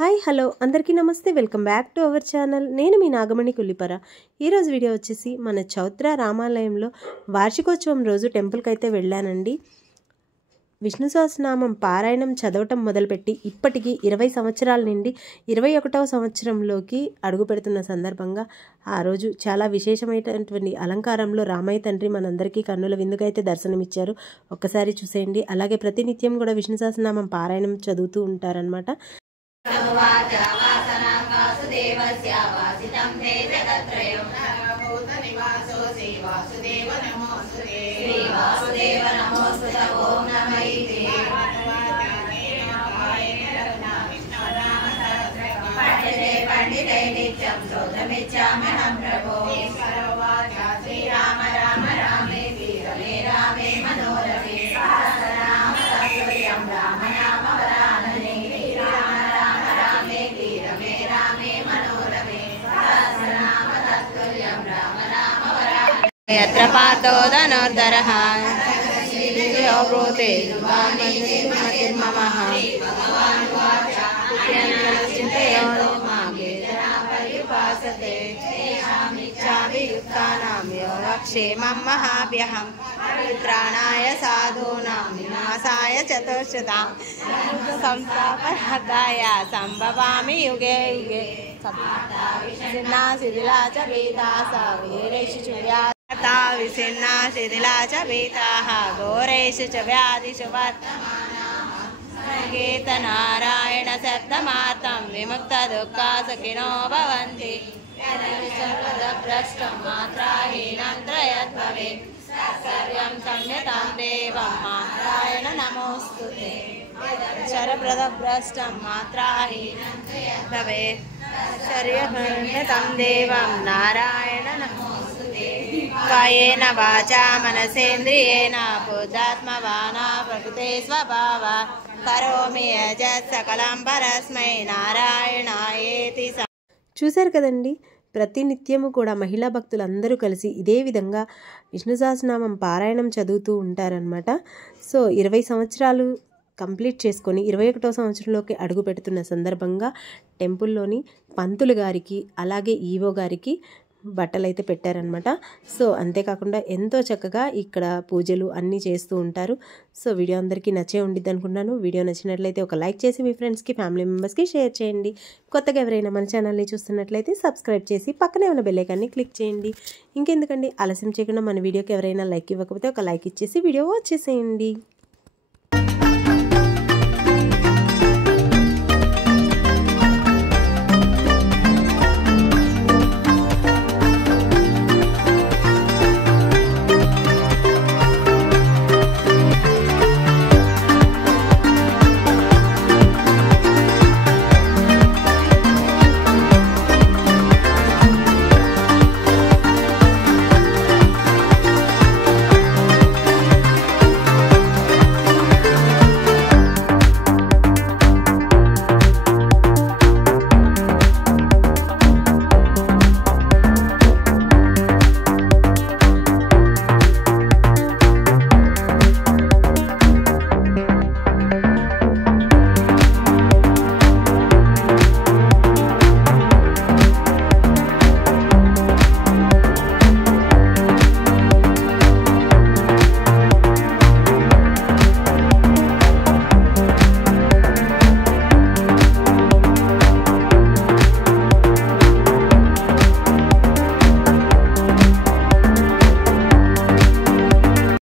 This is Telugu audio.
హాయ్ హలో అందరికీ నమస్తే welcome back to our channel. నేను మీ నాగమణి కుల్లిపర. ఈరోజు వీడియో వచ్చేసి మన చౌత్ర రామాలయంలో వార్షికోత్సవం రోజు టెంపుల్కి అయితే వెళ్ళానండి. విష్ణు సహస్రనామం పారాయణం చదవటం మొదలుపెట్టి ఇప్పటికీ 20 సంవత్సరాల నుండి 21వ సంవత్సరంలోకి అడుగు పెడుతున్న సందర్భంగా ఆ రోజు చాలా విశేషమైనటువంటి అలంకారంలో రామయ్య తండ్రి మనందరికీ కన్నుల విందుకైతే దర్శనమిచ్చారు. ఒక్కసారి చూసేయండి. అలాగే ప్రతినిత్యం కూడా విష్ణు సహస్రనామం పారాయణం చదువుతూ ఉంటారనమాట. यत्र पातो धनुर्धरः क्षेमं महाभ्यहं मित्राणाय साधूनां विनाशाय चतुष्षतां संस्थापनाय संभवामि युगे युगे विसिन्ना शिथिला च भीताः वीरेषु च विसिन्ना शिथिला च भीताः घोरेषु च व्याधिषु वर्तमानाः नारायण शब्दमार्तं विमुक्तदुःखा सुखिनो भवन्ति भ्रष्टं मात्राहीनं त्रयद्भवेत् सर्वं संयतं देवं नारायण नमोऽस्तुते शरप्रदभ्रष्टं मात्राहीनं भवेत् सर्वं देवं नारायण नमोऽस्तुते कायेन वाचा मनसेन्द्रियेण बुद्धात्मवाना प्रकृते स्वभावा करोमि यजत् सकलं परस्मै नारायणायेति. చూశారు కదండి. ప్రతినిత్యము కూడా మహిళా భక్తులందరూ కలిసి ఇదే విధంగా విష్ణు సహస్రనామం పారాయణం చదువుతూ ఉంటారనమాట. సో 20 సంవత్సరాలు కంప్లీట్ చేసుకొని 21వ సంవత్సరంలోకి అడుగు పెడుతున్న సందర్భంగా టెంపుల్లోని పంతులు గారికి అలాగే ఈవో గారికి బట్టలు అయితే పెట్టారనమాట. సో అంతేకాకుండా ఎంతో చక్కగా ఇక్కడ పూజలు అన్నీ చేస్తూ ఉంటారు. సో వీడియో అందరికీ నచ్చే ఉండిద్ది అనుకుంటున్నాను. వీడియో నచ్చినట్లయితే ఒక లైక్ చేసి మీ ఫ్రెండ్స్కి ఫ్యామిలీ మెంబర్స్కి షేర్ చేయండి. కొత్తగా ఎవరైనా మన ఛానల్ని చూస్తున్నట్లయితే సబ్స్క్రైబ్ చేసి పక్కనే ఉన్న బెల్ ఐకాన్ని క్లిక్ చేయండి. ఇంకెందుకండి ఆలస్యం చేయకుండా మన వీడియోకి ఎవరైనా లైక్ ఇవ్వకపోతే ఒక లైక్ ఇచ్చేసి వీడియో వచ్చేసేయండి.